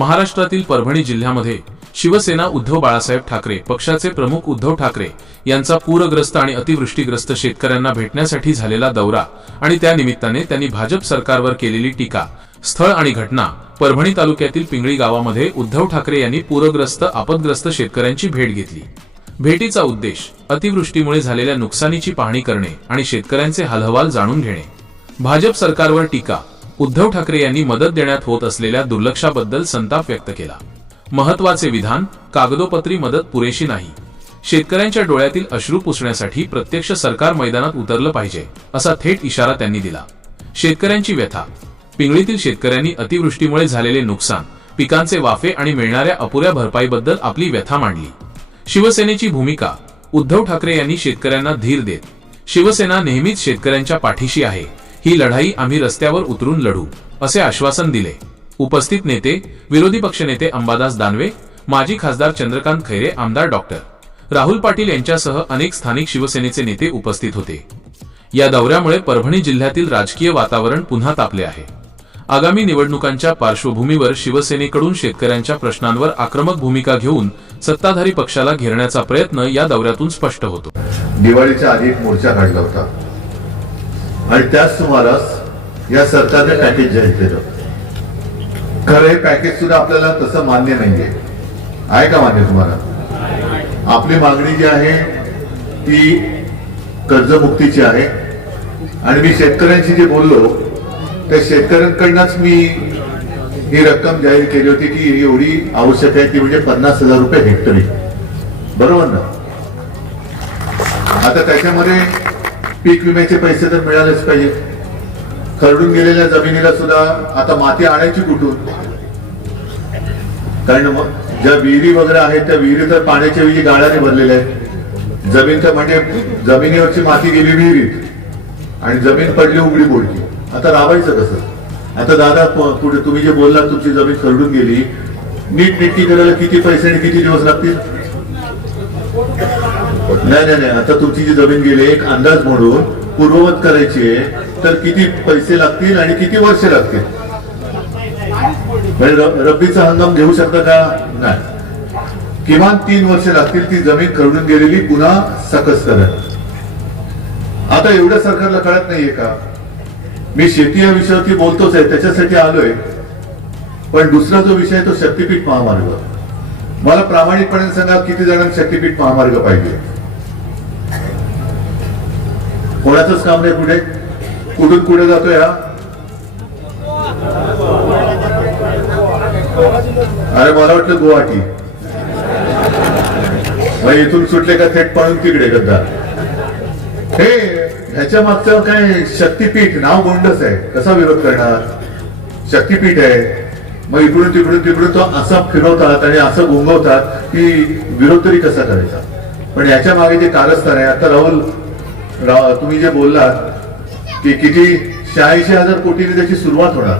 महाराष्ट्रातील परभणी जिल्ह्यामध्ये शिवसेना उद्धव बाळासाहेब ठाकरे पक्षाचे प्रमुख उद्धव ठाकरे यांचा पूरग्रस्त आणि अतिवृष्टीग्रस्त शेतकऱ्यांना भेटण्यासाठी झालेला दौरा आणि त्या निमित्ताने त्यांनी भाजप सरकारवर केलेली टीका स्थळ आणि घटना परभणी तालुक्यातील पिंगळी गावामध्ये उद्धव ठाकरे यांनी पूरग्रस्त आपदग्रस्त शेतकऱ्यांची भेट घेतली. भेटीचा उद्देश अतिवृष्टीमुळे झालेल्या नुकसानीची पाहणी करणे आणि शेतकऱ्यांचे हालहवाल जाणून घेणे. भाजप सरकारवर टीका उद्धव ठाकरे यांनी मदत देण्यात होत असलेल्या दुर्लक्षाबद्दल संताप व्यक्त केला. महत्त्वाचे विधान कागदोपत्री मदत पुरेशी नाही. शेतकऱ्यांच्या डोळ्यातील अश्रू पुसण्यासाठी प्रत्यक्ष सरकार मैदानात उतरलं पाहिजे असा थेट इशारा त्यांनी दिला. शेतकऱ्यांची व्यथा. पिंगळीतील शेतकऱ्यांनी अतिवृष्टीमुळे झालेले नुकसान पिकांचे वाफे आणि मिळणाऱ्या अपुऱ्या भरपाईबद्दल आपली व्यथा मांडली. शिवसेनेची भूमिका. उद्धव ठाकरे यांनी शेतकऱ्यांना धीर देत. शिवसेना नेहमीच शेतकऱ्यांच्या पाठीशी आहे. ही लढाई आम्ही रस्त्यावर उतरून लढू असे आश्वासन दिले. उपस्थित नेते विरोधी पक्षनेते अंबादास दानवे माजी खासदार चंद्रकांत खैरे आमदार डॉक्टर राहुल पाटील यांच्यासह अनेक स्थानिक शिवसेनेचे नेते उपस्थित होते. या दौऱ्यामुळे परभणी जिल्ह्यातील राजकीय वातावरण पुन्हा तापले आहे. आगामी निवडणुकांच्या पार्श्वभूमीवर शिवसेनेकडून शेतकऱ्यांच्या प्रश्नांवर आक्रमक भूमिका घेऊन सत्ताधारी पक्षाला घेरण्याचा प्रयत्न या दौऱ्यातून स्पष्ट होतो. दिवाळीच्या आधी एक मोर्चा काढला होता. आणि त्याच सुमारास या सरकारने पॅकेज जाहीर केलं. खरं हे पॅकेज सुद्धा आपल्याला तसं मान्य नाहीये. आहे का मान्य तुम्हाला? आपली मागणी जी आहे ती कर्जमुक्तीची आहे. आणि मी शेतकऱ्यांशी जे बोललो त्या शेतकऱ्यांकडनंच मी ही रक्कम जाहीर केली होती की एवढी आवश्यक आहे ती म्हणजे पन्नास हजार रुपये हेक्टरी बरोबर ना? आता त्याच्यामध्ये पीक विम्याचे पैसे तर मिळालेच पाहिजे. खरडून गेलेल्या जमिनीला सुद्धा आता माती आणायची कुठून? कारण मग ज्या विहिरी वगैरे आहेत त्या विहिरी तर पाण्याच्या विहिरी गाळाने भरलेल्या आहेत. जमीन तर म्हणजे जमिनीवरची माती गेली विहिरीत. आणि जमीन पडली उघडी बोलकी. आता राबायचं कसं? आता दादा पुढे तुम्ही जे बोललात तुमची जमीन खरडून गेली. नीट नीटकी करायला किती पैसे आणि किती दिवस लागतील? नाही नाही नाही. आता तुमची जी जमीन गेली एक अंदाज म्हणून पूर्ववत करायची आहे तर किती पैसे लागतील आणि किती वर्ष लागतील? म्हणजे रब्बीचा हंगाम घेऊ शकता का? नाही. किमान तीन वर्ष लागतील ती जमीन खरडून गेलेली पुन्हा सकस करत. आता एवढ्या सरकारला कळत नाहीये का? मी शेती या विषयावरती बोलतोच आहे त्याच्यासाठी आलोय. पण दुसरा जो विषय आहे तो शक्तीपीठ महामार्ग. मला प्रामाणिकपणे सांगा किती जणांना शक्तीपीठ महामार्ग पाहिजे? कोणाचंच काम नाही पुढे. कुठून कुठे जातोय हा? अरे मला वाटलं गुवाहाटी. मग इथून सुटले का थेट पाळून तिकडे गद्दा हे ह्याच्या मागचं काय शक्तीपीठ नाव गोंडच आहे. कसा विरोध करणार? शक्तीपीठ आहे. मग इकडून तिकडून तिकडून तो असा फिरवतात आणि असं गोंगवतात की विरोध तरी कसा करायचा? पण याच्या मागे जे कारस्थान आहे आता राहुल तुम्ही जे बोललात की किती शहाऐंशी हजार कोटीने त्याची सुरुवात होणार.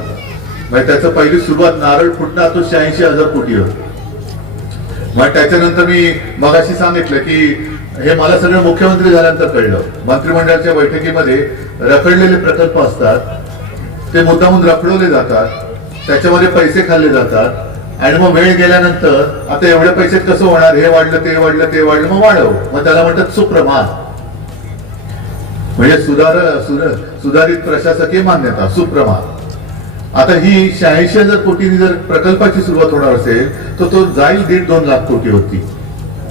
म्हणजे त्याचं पहिली सुरुवात नारळ फुटणार तो शहाऐंशी हजार कोटी मग त्याच्यानंतर मी मगाशी सांगितलं की हे मला सगळं मुख्यमंत्री झाल्यानंतर कळलं. मंत्रिमंडळाच्या बैठकीमध्ये रखडलेले प्रकल्प असतात ते मुद्दामून रखडवले जातात त्याच्यामध्ये पैसे खाल्ले जातात आणि मग वेळ गेल्यानंतर आता एवढे पैसे कसं होणार? हे वाढलं ते वाढलं ते वाढलं मग वाढव. मग त्याला म्हणतात सुप्रमाण म्हणजे सुधार सुधारित प्रशासकीय मान्यता सुप्रमा आता ही शहाऐंशी हजार कोटींनी जर प्रकल्पाची सुरुवात होणार असेल तर तो जाईल दीड दोन लाख कोटी होती.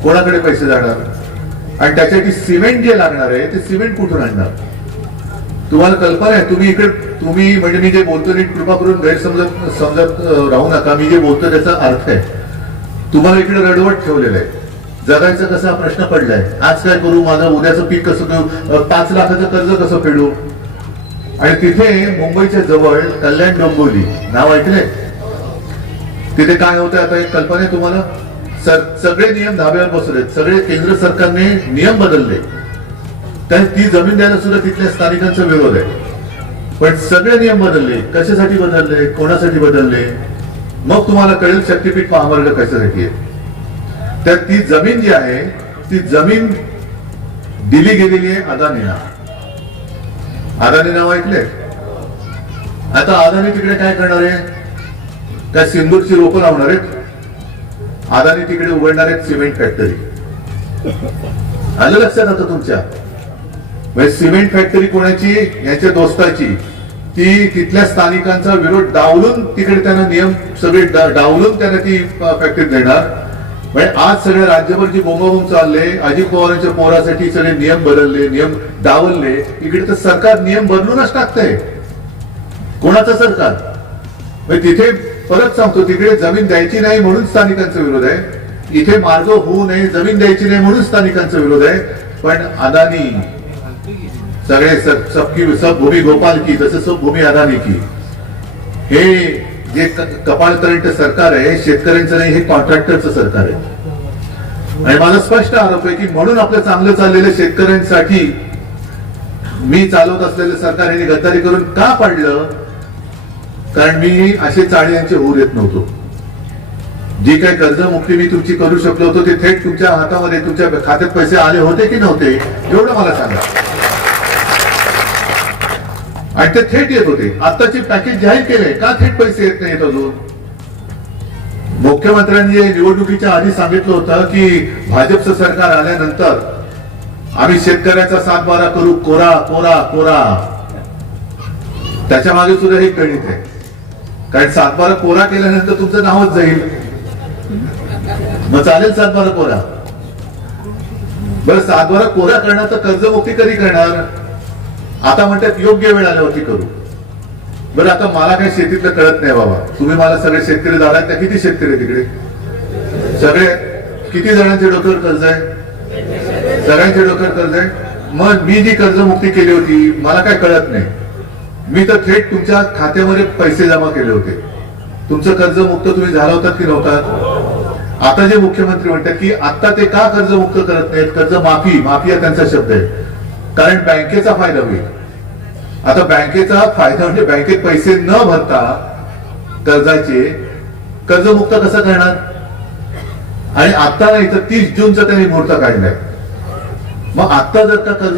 कोणाकडे पैसे जाणार? आणि त्याच्यासाठी सिमेंट जे लागणार आहे ते सिमेंट कुठून आणणार? तुम्हाला कल्पना आहे तुम्ही इकडे तुम्ही म्हणजे मी जे बोलतो नीट कृपा करून गैरसमजत समजत राहू नका. मी जे बोलतो त्याचा अर्थ आहे. तुम्हाला इकडे रडवट ठेवलेलं आहे. जगायचं कसा प्रश्न पडलाय? आज काय करू? माझं उद्याचं पीक कसं करू? पाच लाखाचं कर्ज कसं फेडू? आणि तिथे मुंबईच्या जवळ कल्याण डोंबिवली नाव ऐकले तिथे काय होतं आता एक कल्पना आहे तुम्हाला? स- सगळे नियम धाब्यावर बसवलेत सगळे केंद्र सरकारने नियम बदलले. तर ती जमीन द्यायला सुद्धा तिथल्या स्थानिकांचा विरोध आहे. पण सगळे नियम बदलले. कशासाठी बदलले? कोणासाठी बदलले? मग तुम्हाला कळेल शक्तीपीठ महामार्ग कशासाठी आहे. तर ती जमीन जी आहे ती जमीन दिली गेलेली आहे अदानीला अदानी नाव ऐकले आता अदानी तिकडे काय करणार आहे? काय सिंदूरची रोप लावणार आहेत. अदानी तिकडे उघडणार आहेत सिमेंट फॅक्टरी. आलं लक्षात आता तुमच्या? म्हणजे सिमेंट फॅक्टरी कोणाची? याच्या दोस्ताची. ती तिथल्या स्थानिकांचा विरोध डावलून तिकडे त्यांना नियम सगळे डावलून त्यांना ती फॅक्टरी देणार. म्हणजे आज सगळे राज्यभर जी बोंबाबोंब चालले अजित पवारांच्या पोरासाठी सगळे नियम बदलले नियम डावलले इकडे तर सरकार नियम बदलूनच टाकतंय. कोणाचं सरकार? म्हणजे तिथे परत सांगतो तिकडे जमीन द्यायची नाही म्हणून स्थानिकांचा विरोध आहे. इथे मार्ग होऊ नये जमीन द्यायची नाही म्हणून स्थानिकांचा विरोध आहे. पण अदानी सगळे सब सबकी सब भूमी गोपाल की जसं सब भूमी अदानी की हे जे क- कपाळ करंट सरकार आहे शेतकऱ्यांचं नाही हे कॉन्ट्रॅक्टरचं सरकार आहे. आणि माझा स्पष्ट आरोप आहे की म्हणून आपलं चांगलं चाललेलं शेतकऱ्यांसाठी मी चालवत असलेलं सरकार यांनी गद्दारी करून का पाडलं? कारण मी असे चाळे यांचे होऊ देत नव्हतो. जी काही कर्जमुक्ती मी तुमची करू शकलो होतो ते थेट तुमच्या हातामध्ये तुमच्या खात्यात पैसे आले होते की नव्हते एवढं मला सांगा. आणि ते थेट येत होते. आताचे पॅकेज जाहीर केले का थेट पैसे येत नाहीत अजून? मुख्यमंत्र्यांनी निवडणुकीच्या आधी सांगितलं होतं की भाजपचं सरकार आल्यानंतर आम्ही शेतकऱ्याचा सातबारा करू. कोरा कोरा कोरा. त्याच्यामागे सुद्धा हे गणित आहे. कारण सातबारा कोरा केल्यानंतर तुमचं नावच जाईल. मग चालेल सातबारा कोरा. बरं सातबारा कोरा करणार तर कर्जमुक्ती कधी करणार? आता म्हणतात योग्य वेळ आल्यावरती करू. बरं आता मला काही शेतीतलं कळत नाही बाबा. तुम्ही मला सगळे शेतकरी दादा त्या किती शेतकरी तिकडे? सगळे? किती जणांचे डोक्यावर कर्ज आहे? सगळ्यांचे डोक्यावर कर्ज आहे? मग मी जी कर्जमुक्ती केली होती मला काय कळत नाही. मी तर थेट तुमच्या खात्यामध्ये पैसे जमा केले होते. तुमचं कर्जमुक्त तुम्ही झाला होतात की नव्हतात आता जे मुख्यमंत्री म्हणतात की आता ते का कर्जमुक्त करत नाहीत? कर्ज माफी माफी हा त्यांचा शब्द आहे. कारण बँकेचा फायदा होईल. आता बँकेचा फायदा म्हणजे बँकेत पैसे न भरता कर्जाचे कर्जमुक्त कसं करणार? आणि आता नाही तर तीस जूनचा त्यांनी मुहूर्त काढलाय. मग आता जर का कर्ज